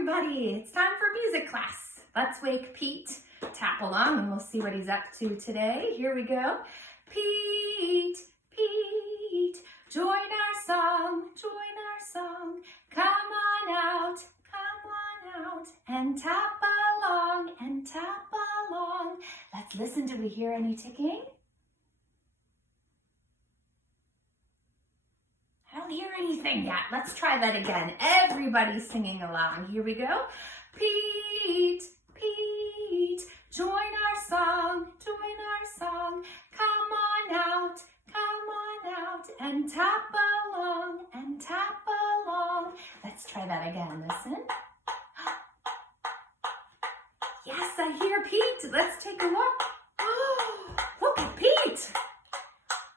everybody, it's time for music class. Let's wake Pete. Tap along and we'll see what he's up to today. Here we go. Pete, Pete, join our song, Come on out, and tap along, Let's listen, do we hear any ticking? I don't hear anything yet. Let's try that again. Everybody's singing along. Here we go. Pete, Pete, join our song, Come on out, and tap along, Let's try that again. Listen. Yes, I hear Pete. Let's take a look. Oh, look at Pete.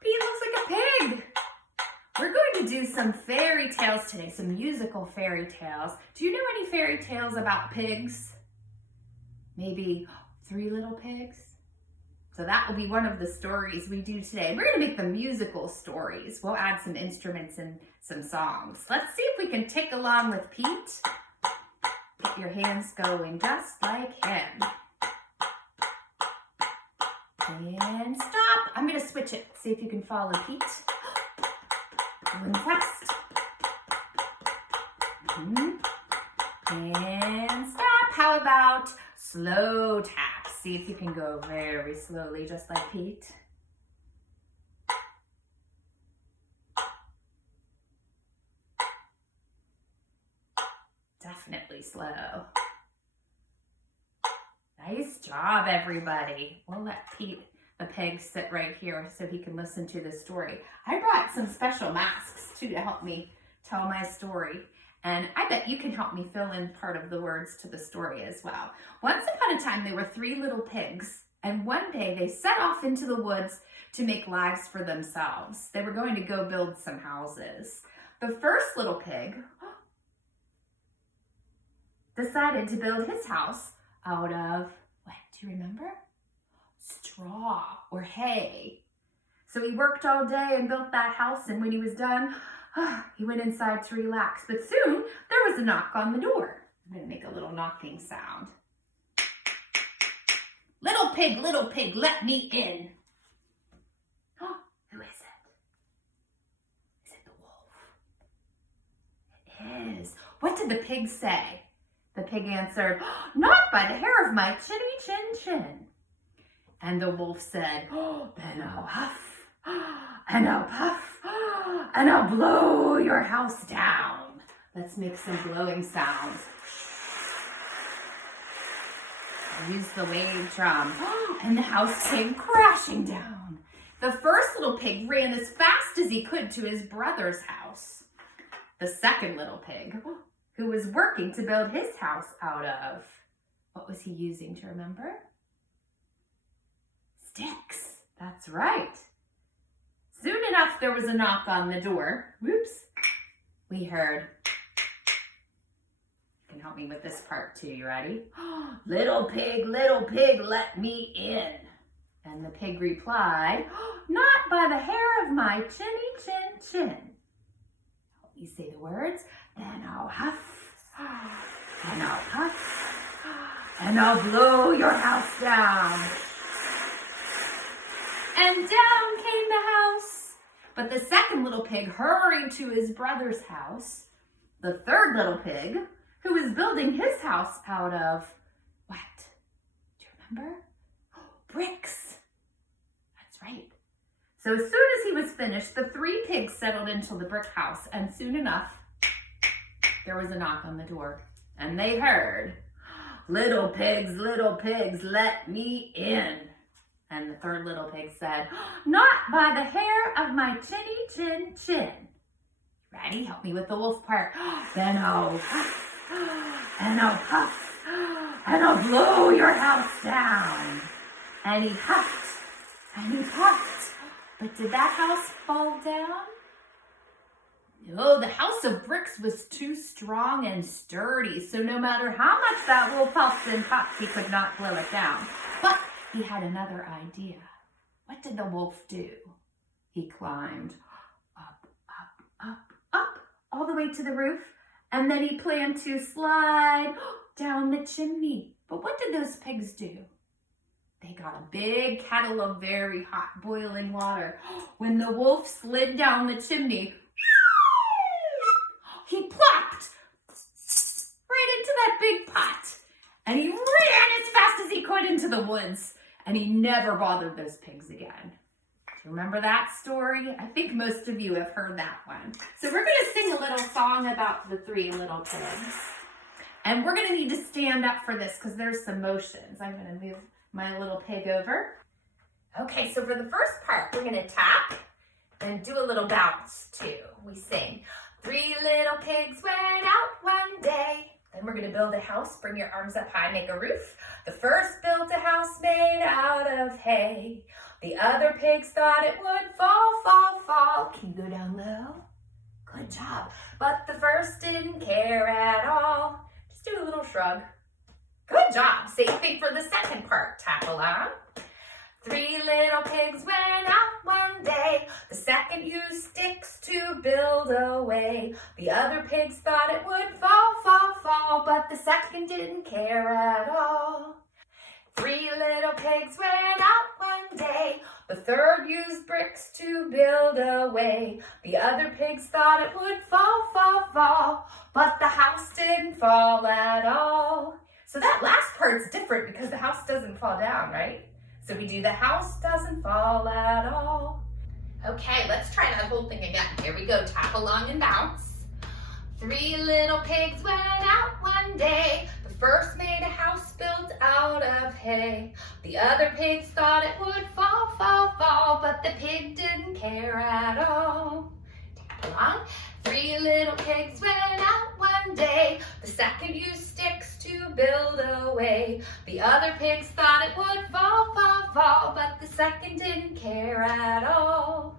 Pete looks like a pig. We're going to do some fairy tales today, some musical fairy tales. Do you know any fairy tales about pigs? Maybe Three Little Pigs? So that will be one of the stories we do today. We're going to make the musical stories. We'll add some instruments and some songs. Let's see if we can tick along with Pete. Get your hands going just like him. And stop. I'm going to switch it. See if you can follow Pete. Going fast. And stop. How about slow taps? See if you can go very slowly, just like Pete. Definitely slow. Nice job, everybody. We'll let Pete the pig sit right here so he can listen to the story. I brought some special masks too to help me tell my story. And I bet you can help me fill in part of the words to the story as well. Once upon a time, there were three little pigs. And one day they set off into the woods to make lives for themselves. They were going to go build some houses. The first little pig decided to build his house out of, what, do you remember? Straw or hay. So he worked all day and built that house, and when he was done, he went inside to relax. But soon there was a knock on the door. I'm going to make a little knocking sound. Little pig, let me in. Oh, who is it? Is it the wolf? It is. What did the pig say? The pig answered, not by the hair of my chin. And the wolf said, then I'll huff, and I'll puff, and I'll blow your house down. Let's make some blowing sounds. Use the wave drum, and the house came crashing down. The first little pig ran as fast as he could to his brother's house. The second little pig, who was working to build his house out of, what was he using, to remember? Sticks. That's right. Soon enough, there was a knock on the door. Whoops. We heard. You can help me with this part too. You ready? Little pig, let me in. And the pig replied, not by the hair of my chin. Help me say the words. Then I'll huff, and I'll puff, and I'll blow your house down. And down came the house. But the second little pig hurried to his brother's house. The third little pig, who was building his house out of, what? Do you remember? Bricks. That's right. So as soon as he was finished, the three pigs settled into the brick house, and soon enough, there was a knock on the door. And they heard, little pigs, let me in. And the third little pig said, not by the hair of my chin. Ready? Help me with the wolf part. Then I'll huff, and I'll puff, and I'll blow your house down. And he huffed, and he puffed. But did that house fall down? No, the house of bricks was too strong and sturdy. So no matter how much that wolf puffed and puffed, he could not blow it down. But he had another idea. What did the wolf do? He climbed up, all the way to the roof, And then he planned to slide down the chimney. But what did those pigs do? They got a big kettle of very hot boiling water. When the wolf slid down the chimney, he plopped right into that big pot. And he ran as fast as he could into the woods. And he never bothered those pigs again. Remember that story? I think most of you have heard that one. So we're going to sing a little song about the three little pigs. And we're going to need to stand up for this because there's some motions. I'm going to move my little pig over. Okay, so for the first part, we're going to tap and do a little bounce too. We sing, 3 little pigs went out one day. Then we're going to build a house. Bring your arms up high, make a roof. The first built a house made out of hay. The other pigs thought it would fall, fall, fall. Can you go down low? Good job. But the first didn't care at all. Just do a little shrug. Good job. Same thing for the second part. Tap along. 3 little pigs went out one day. The second used sticks to build a way. The other pigs thought it would fall, fall, fall. But the second didn't care at all. 3 little pigs went out one day. The third used bricks to build a way. The other pigs thought it would fall, fall, fall. But the house didn't fall at all. So that last part's different because the house doesn't fall down, right? So we do the house doesn't fall at all. Okay, let's try that whole thing again. Here we go, tap along and bounce. 3 little pigs went out one day. The first made a house built out of hay. The other pigs thought it would fall, fall, fall, but the pig didn't care at all. Tap along. 3 little pigs went out one day. The second used sticks to build a way. The other pigs thought it would fall, fall, fall, but the second didn't care at all.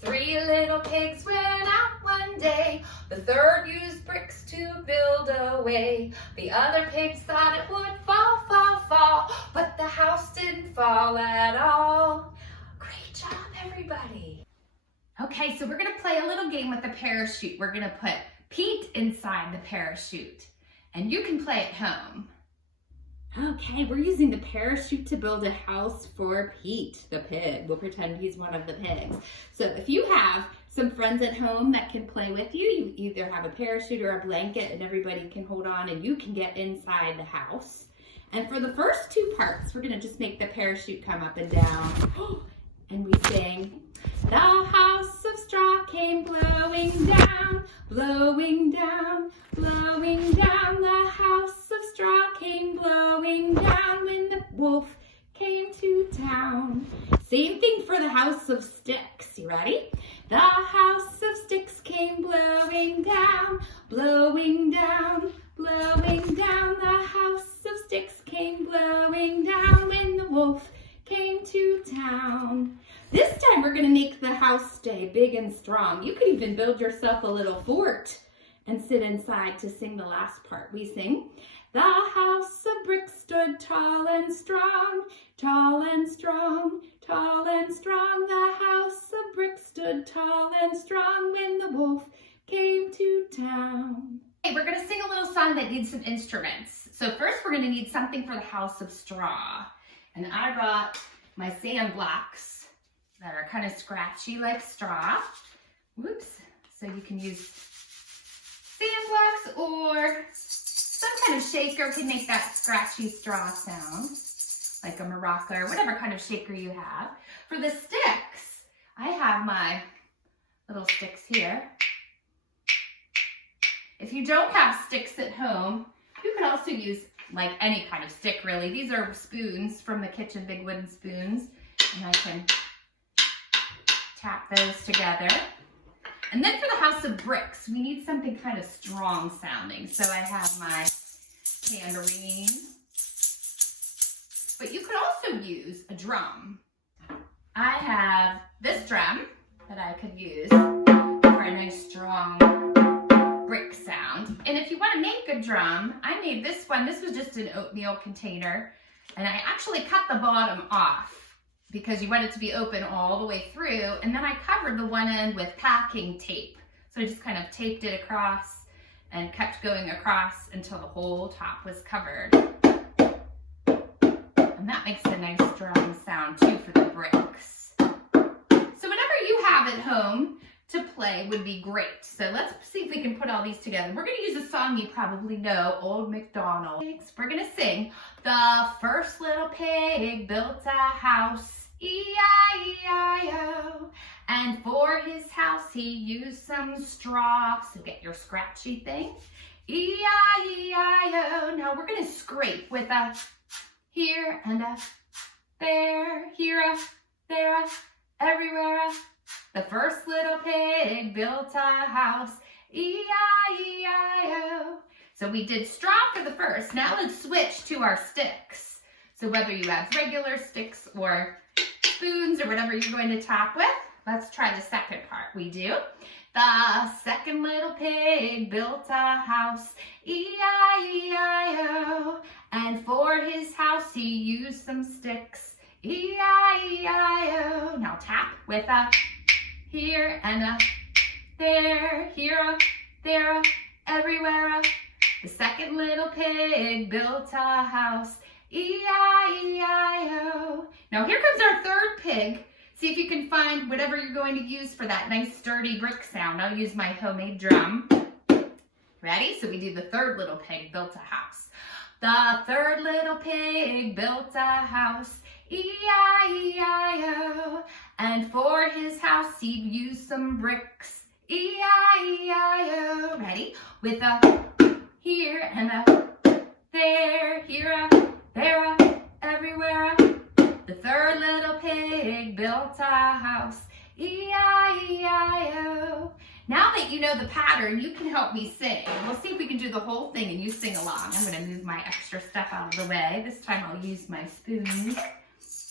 3 little pigs went out one day. The third used bricks to build a way. The other pigs thought it would fall, fall, fall, but the house didn't fall at all. Great job, everybody. Okay, so we're gonna play a little game with the parachute. We're gonna put Pete inside the parachute, and you can play at home. Okay, we're using the parachute to build a house for Pete, the pig. We'll pretend he's one of the pigs. So if you have some friends at home that can play with you, you either have a parachute or a blanket and everybody can hold on and you can get inside the house. And for the first 2 parts, we're gonna just make the parachute come up and down. And we sing, the house of straw came blowing down, blowing down, blowing down. The house of straw came blowing down when the wolf came to town. Same thing for the house of sticks. You ready? The house of sticks came blowing down, blowing down, blowing down. The house of sticks came blowing down when the wolf came to town. This time we're going to make the house stay big and strong. You could even build yourself a little fort and sit inside to sing the last part. We sing, the house of bricks stood tall and strong, tall and strong, tall and strong. The house of bricks stood tall and strong when the wolf came to town. Okay, we're going to sing a little song that needs some instruments. So first we're going to need something for the house of straw. And I brought my sand blocks that are kind of scratchy like straw. Whoops. So you can use sand blocks or some kind of shaker can make that scratchy straw sound, like a maraca or whatever kind of shaker you have. For the sticks, I have my little sticks here. If you don't have sticks at home, you can also use like any kind of stick really. These are spoons from the kitchen, big wooden spoons, and I can tap those together. And then for the house of bricks, we need something kind of strong sounding. So I have my tambourine, but you could also use a drum. I have this drum that I could use for a nice strong brick sound. And if you want to make a drum, I made this one. This was just an oatmeal container, and I actually cut the bottom off because you want it to be open all the way through, and then I covered the one end with packing tape. So I just kind of taped it across and kept going across until the whole top was covered. And that makes a nice strong sound too for the bricks. So whatever you have at home to play would be great. So let's see if we can put all these together. We're gonna use a song you probably know, Old MacDonald. We're gonna sing, the first little pig built a house, E-I-E-I-O. And for his house he used some straw. So get your scratchy thing, E-I-E-I-O. Now we're gonna scrape with a here and a there, here a, there a, everywhere a. The first little pig built a house, E-I-E-I-O. So we did straw for the first. Now let's switch to our sticks. So whether you have regular sticks or spoons or whatever you're going to top with, let's try the second part. We do. The second little pig built a house, E-I-E-I-O. And for his house he used some sticks, E-I-E-I-O. Now tap with a here and a there, here a, there a, everywhere a. The second little pig built a house, E-I-E-I-O. Now here comes our third pig. See if you can find whatever you're going to use for that nice sturdy brick sound. I'll use my homemade drum. Ready? So we do the third little pig built a house. The third little pig built a house, E-I-E-I-O. And for his house he used some bricks, E-I-E-I-O. Ready? With a here and a there, here a, there a, everywhere a. The third little pig built a house, E-I-E-I-O. Now that you know the pattern, you can help me sing. We'll see if we can do the whole thing and you sing along. I'm gonna move my extra stuff out of the way. This time I'll use my spoons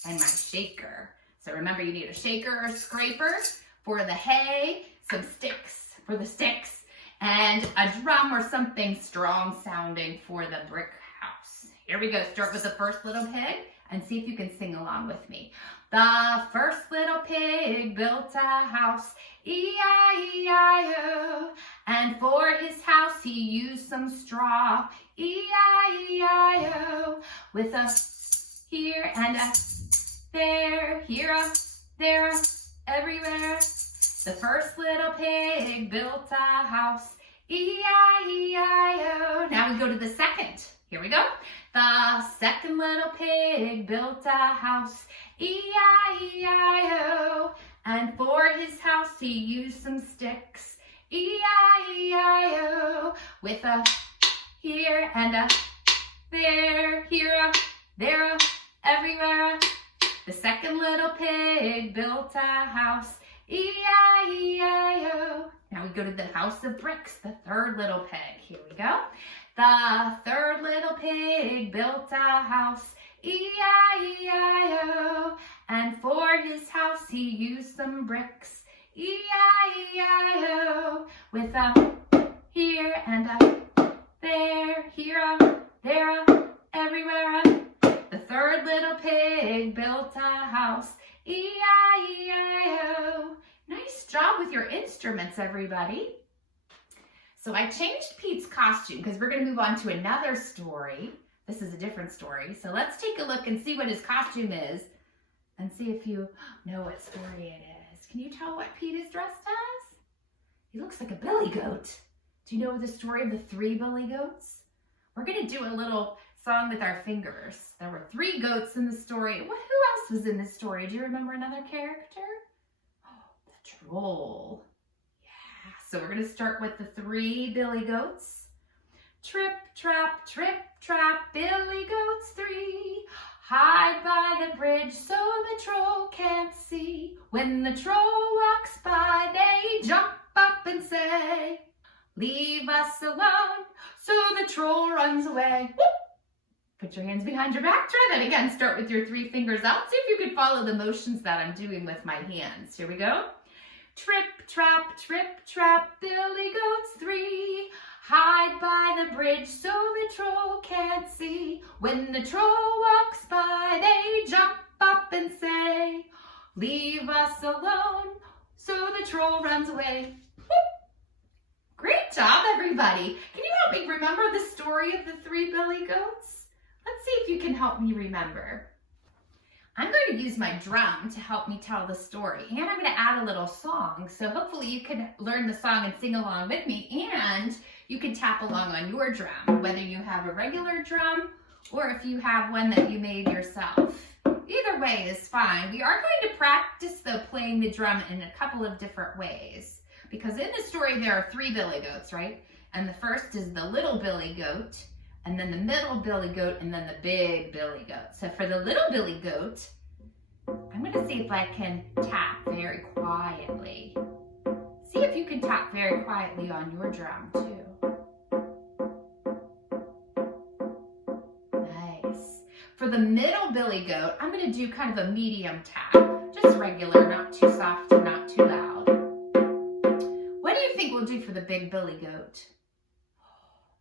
and my shaker. So remember, you need a shaker or scraper for the hay, some sticks for the sticks, and a drum or something strong sounding for the brick house. Here we go. Start with the first little pig and see if you can sing along with me. The first little pig built a house, E-I-E-I-O. And for his house he used some straw, E-I-E-I-O. With a here and a there, here a, there a, everywhere. The first little pig built a house, E-I-E-I-O. Now we go to the second. Here we go. The second little pig built a house, E-I-E-I-O. And for his house he used some sticks, E-I-E-I-O. With a here and a there, here a, there a, everywhere a. The second little pig built a house, E-I-E-I-O. Now we go to the house of bricks, the third little pig. Here we go. The third little pig built a house, E-I-E-I-O. And for his house he used some bricks, E-I-E-I-O. With a here and a there, here a, there a, everywhere a. The third little pig built a house, E-I-E-I-O. Nice job with your instruments, everybody. So I changed Pete's costume because we're going to move on to another story. This is a different story. So let's take a look and see what his costume is and see if you know what story it is. Can you tell what Pete is dressed as? He looks like a billy goat. Do you know the story of the 3 billy goats? We're going to do a little song with our fingers. There were 3 goats in the story. Who else was in this story? Do you remember another character? Oh, the troll. Yeah, so we're going to start with the 3 billy goats. Trip, trap, billy goats 3. Hide by the bridge so the troll can't see. When the troll walks by, they jump up and say, "Leave us alone," so the troll runs away. Whoop. Put your hands behind your back. Try that again. Start with your 3 fingers out. See if you can follow the motions that I'm doing with my hands. Here we go. Trip, trap, billy goats 3. Hide by the bridge so the troll can't see. When the troll walks by, they jump up and say, "Leave us alone," so the troll runs away. Whoop. Great job, everybody. Can you help me remember the story of the 3 billy goats? Let's see if you can help me remember. I'm going to use my drum to help me tell the story, and I'm going to add a little song. So hopefully you can learn the song and sing along with me, and you can tap along on your drum, whether you have a regular drum or if you have one that you made yourself. Either way is fine. We are going to practice, though, playing the drum in a couple of different ways. Because in the story, there are 3 billy goats, right? And the first is the little billy goat, and then the middle billy goat, and then the big billy goat. So for the little billy goat, I'm going to see if I can tap very quietly. See if you can tap very quietly on your drum, too. Nice. For the middle billy goat, I'm going to do kind of a medium tap. Just regular, not too soft and not too loud. What do you think we'll do for the big billy goat?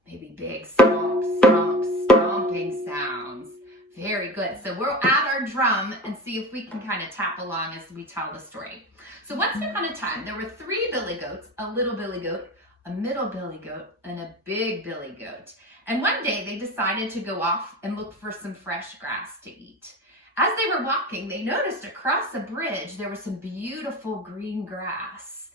Maybe big stomp, stomp, stomping sounds. Very good. So we'll add our drum and see if we can kind of tap along as we tell the story. So once upon a time, there were 3 billy goats, a little billy goat, a middle billy goat, and a big billy goat. And one day they decided to go off and look for some fresh grass to eat. As they were walking, they noticed across a bridge there was some beautiful green grass.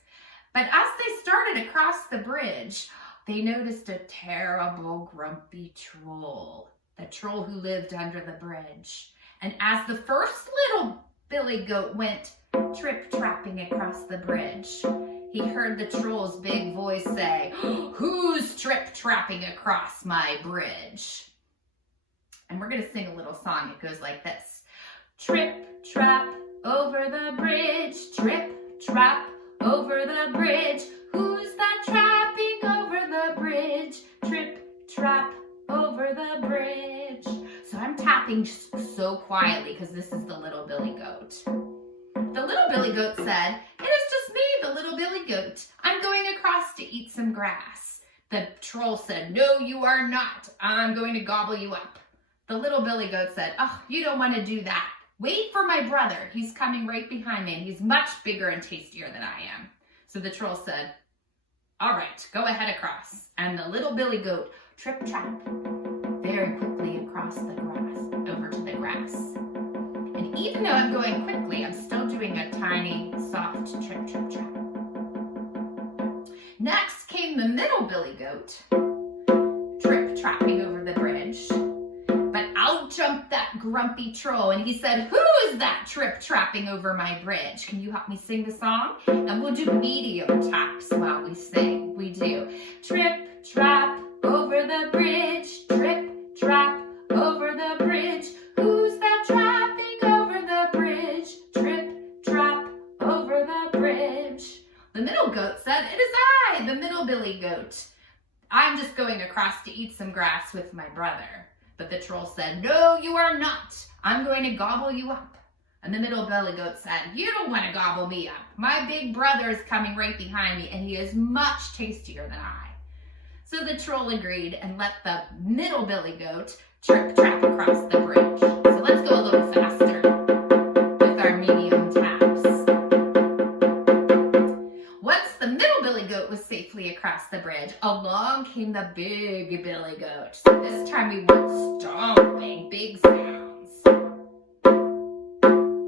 But as they started across the bridge, they noticed a terrible, grumpy troll. The troll who lived under the bridge. And as the first little billy goat went trip-trapping across the bridge, he heard the troll's big voice say, "Who's trip-trapping across my bridge?" And we're going to sing a little song. It goes like this. Trip-trap over the bridge, trip-trap over the bridge. Who's that trapping over the bridge? Trip-trap over the bridge. So I'm tapping so quietly because this is the little billy goat. The little billy goat said, "It is just me, the little billy goat. I'm going across to eat some grass." The troll said, "No, you are not. I'm going to gobble you up." The little billy goat said, "Oh, you don't want to do that. Wait for my brother. He's coming right behind me, and he's much bigger and tastier than I am." So the troll said, "All right, go ahead across." And the little billy goat trip-trap very quickly across the grass, over to the grass. And even though I'm going quickly, I'm still doing a tiny, soft trip-trip-trap. Next came the middle billy goat, trip-trapping over the bridge. But out jumped that grumpy troll, and he said, "Who is that trip-trapping over my bridge?" Can you help me sing the song? And we'll do medium taps while we sing. We do trip-trap over the bridge, trip-trap over the bridge. Who's that trapping over the bridge? Trip-trap over the bridge. The middle goat said, "It is I, the middle billy goat. I'm just going across to eat some grass with my brother." But the troll said, "No, you are not. I'm going to gobble you up." And the middle billy goat said, "You don't want to gobble me up. My big brother is coming right behind me, and he is much tastier than I." So the troll agreed and let the middle billy goat trip-trap across the bridge. So let's go a little faster with our medium taps. Once the middle billy goat was safely across the bridge, along came the big billy goat. So this time we went stomping, big sounds.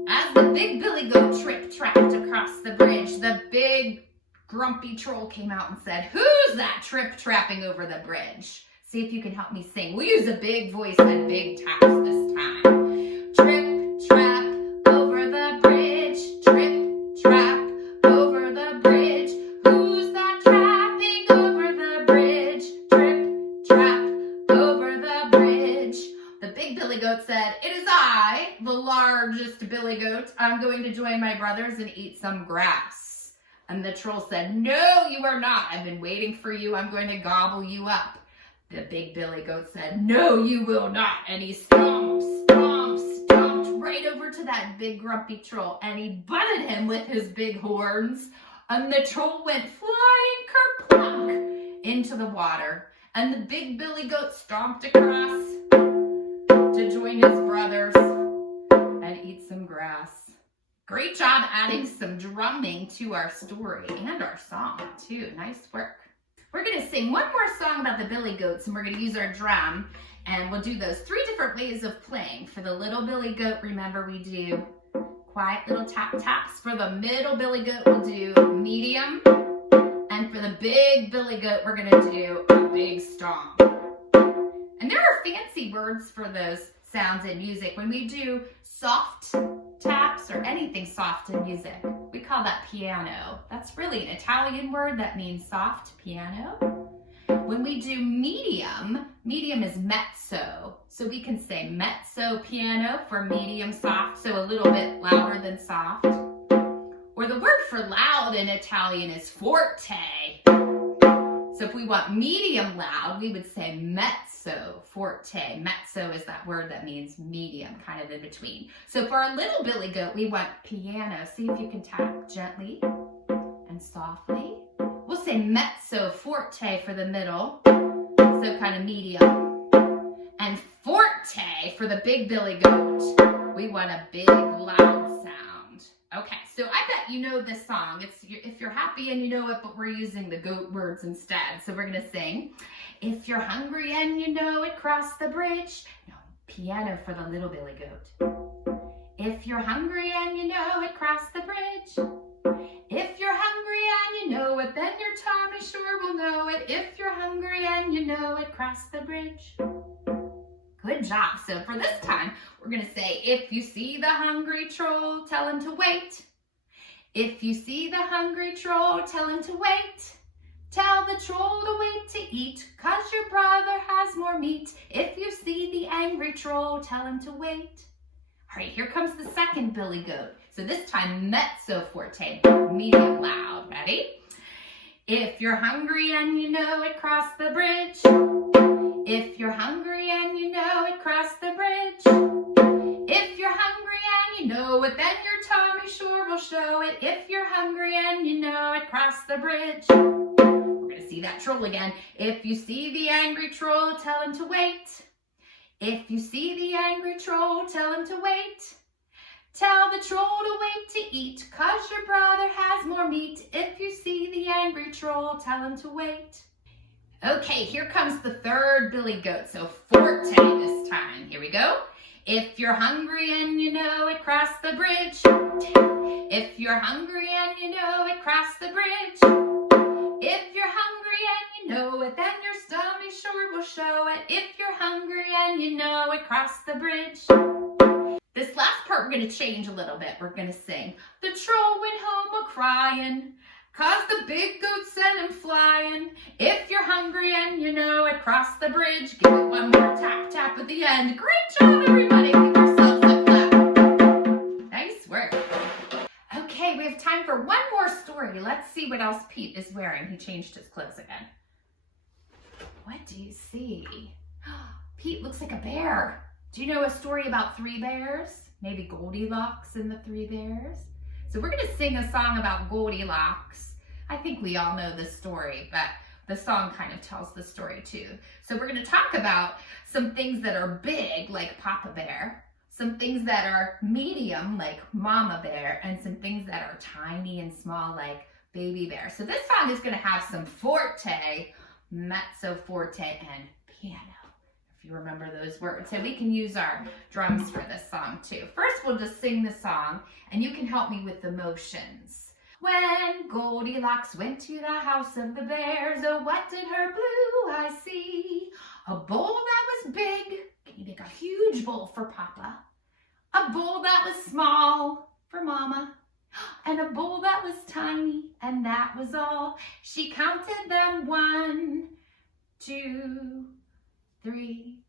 As the big billy goat trip-trapped across the bridge, the big grumpy troll came out and said, "Who's that trip-trapping over the bridge?" See if you can help me sing. We'll use a big voice and big taps this time. Trip-trap over the bridge, trip-trap over the bridge. Who's that trapping over the bridge? Trip-trap over the bridge. The big billy goat said, "It is I, the largest billy goat. I'm going to join my brothers and eat some grass." And the troll said, "No, you are not. I've been waiting for you. I'm going to gobble you up." The big billy goat said, "No, you will not." And he stomped, stomped, stomped right over to that big grumpy troll, and he butted him with his big horns. And the troll went flying kerplunk into the water. And the big billy goat stomped across to join his brothers and eat some grass. Great job adding some drumming to our story and our song too. Nice work. We're gonna sing one more song about the billy goats, and we're gonna use our drum, and we'll do those 3 different ways of playing. For the little billy goat, remember we do quiet little tap taps. For the middle billy goat, we'll do medium. And for the big billy goat, we're gonna do a big stomp. And there are fancy words for those sounds in music. When we do soft taps or anything soft in music, we call that piano. That's really an Italian word that means soft piano. When we do medium, medium is mezzo. So we can say mezzo piano for medium soft, so a little bit louder than soft. Or the word for loud in Italian is forte. So if we want medium loud, we would say mezzo forte. Mezzo is that word that means medium, kind of in between. So for our little billy goat, we want piano. See if you can tap gently and softly. We'll say mezzo forte for the middle, so kind of medium. And forte for the big billy goat. We want a big loud sound. Okay, so I bet you know this song. If you're happy and you know it, but we're using the goat words instead. So we're gonna sing, if you're hungry and you know it, cross the bridge. No, piano for the little billy goat. If you're hungry and you know it, cross the bridge. If you're hungry and you know it, then your tummy sure will know it. If you're hungry and you know it, cross the bridge. Good job. So for this time, we're going to say, if you see the hungry troll, tell him to wait. If you see the hungry troll, tell him to wait. Tell the troll to wait to eat, 'cause your brother has more meat. If you see the angry troll, tell him to wait. All right, here comes the second billy goat. So this time, mezzo forte, medium loud. Ready? If you're hungry and you know it, cross the bridge. If you're hungry and you know it, cross the bridge. If you're hungry and you know it, then your tummy sure will show it. If you're hungry and you know it, cross the bridge. We're going to see that troll again. If you see the angry troll, tell him to wait. If you see the angry troll, tell him to wait. Tell the troll to wait to eat, 'cause your brother has more meat. If you see the angry troll, tell him to wait. Okay, here comes the third billy goat. So forte this time. Here we go. If you're hungry and you know it, cross the bridge. If you're hungry and you know it, cross the bridge. If you're hungry and you know it, then your stomach sure will show it. If you're hungry and you know it, cross the bridge. This last part we're going to change a little bit. We're going to sing, the troll went home a-crying, 'cause the big goat sent him flying. If you're hungry and you know it, cross the bridge. Give it one more tap tap at the end. Great job, everybody. Give yourselves a clap. Nice work. Okay, we have time for one more story. Let's see what else Pete is wearing. He changed his clothes again. What do you see? Pete looks like a bear. Do you know a story about 3 bears? Maybe Goldilocks and the 3 bears? So we're going to sing a song about Goldilocks. I think we all know this story, but the song kind of tells the story too. So we're going to talk about some things that are big, like Papa Bear, some things that are medium, like Mama Bear, and some things that are tiny and small, like Baby Bear. So this song is going to have some forte, mezzo forte, and piano. You remember those words. So we can use our drums for this song too. First, we'll just sing the song, and you can help me with the motions. When Goldilocks went to the house of the bears, oh, what did her blue eyes see? A bowl that was big. Can you make a huge bowl for Papa? A bowl that was small for Mama. And a bowl that was tiny, and that was all. She counted them 1, 2, 3.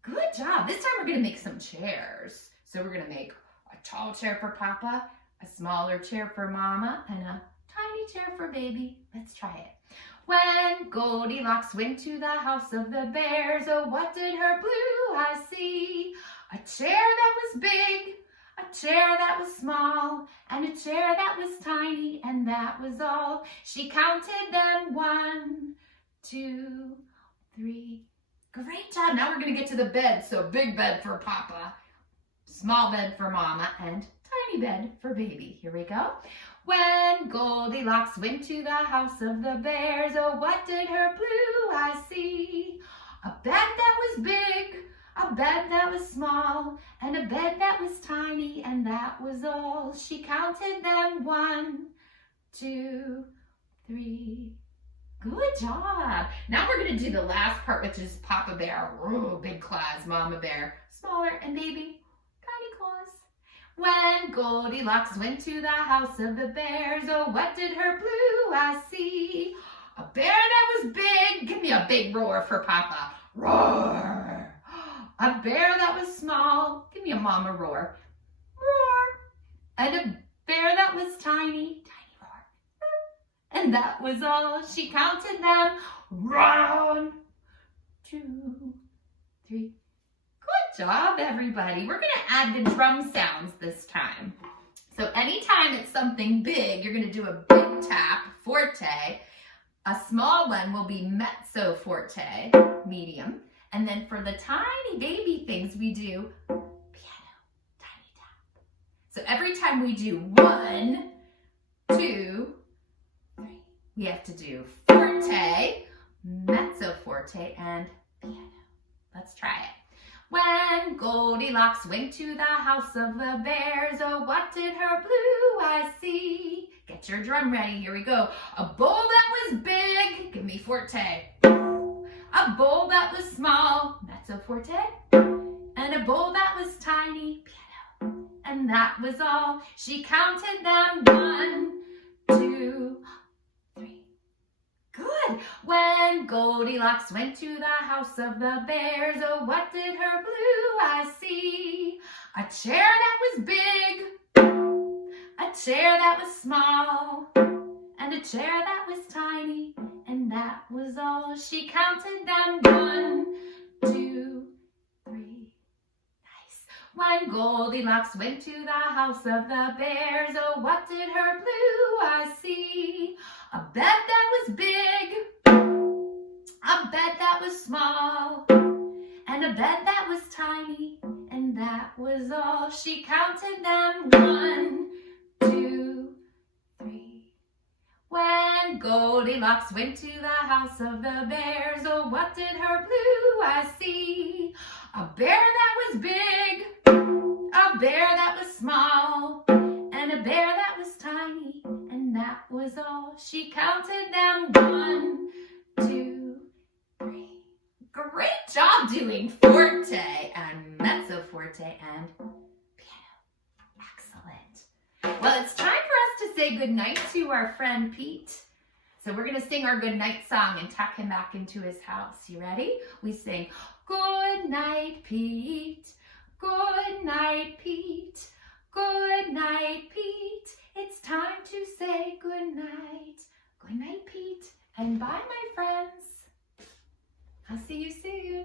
Good job. This time we're going to make some chairs. So we're going to make a tall chair for Papa, a smaller chair for Mama, and a tiny chair for Baby. Let's try it. When Goldilocks went to the house of the bears, oh, what did her blue eyes see? A chair that was big, a chair that was small, and a chair that was tiny, and that was all. She counted them 1, 2, 3. Great job. Now we're going to get to the bed. So big bed for Papa, small bed for Mama, and tiny bed for Baby. Here we go. When Goldilocks went to the house of the bears, oh, what did her blue eyes see? A bed that was big, a bed that was small, and a bed that was tiny, and that was all. She counted them 1, 2, 3. Good job. Now we're going to do the last part, which is Papa Bear. Oh, big claws, Mama Bear. Smaller and baby, tiny claws. When Goldilocks went to the house of the bears, oh, what did her blue eyes see? A bear that was big. Give me a big roar for Papa. Roar. A bear that was small. Give me a mama roar. Roar. And a bear that was tiny. Tiny roar. And that was all. She counted them. 1, 2, 3. Good job, everybody. We're going to add the drum sounds this time. So anytime it's something big, you're going to do a big tap, forte. A small one will be mezzo forte, medium. And then for the tiny baby things, we do piano, tiny tap. So every time we do 1, 2, 3, we have to do forte, mezzo forte, and piano. Let's try it. When Goldilocks went to the house of the bears, oh, what did her blue eyes see? Get your drum ready, here we go. A bowl that was big, give me forte. A bowl that was small, mezzo forte. And a bowl that was tiny, piano. And that was all. She counted them 1, 2, 3. Good. When Goldilocks went to the house of the bears, oh, what did her blue eyes see? A chair that was big, a chair that was small, and a chair that was tiny, and that was all. She counted them 1, 2, 3. Nice. When Goldilocks went to the house of the bears, oh, what did her blue eyes see? A bed that was big, a bed that was small, and a bed that was tiny, and that was all. She counted them 1, 2, 3. When Goldilocks went to the house of the bears, oh, what did her blue eyes see? A bear that was big, a bear that was small, and a bear that was tiny, and that was all. She counted them 1, 2, 3. Great job doing forte and mezzo forte and piano. Excellent. Well, it's time for us to say goodnight to our friend Pete. So we're going to sing our goodnight song and tuck him back into his house. You ready? We sing, good night, Pete. Good night, Pete. Good night, Pete. It's time to say good night. Good night, Pete. And bye, my friends. I'll see you soon.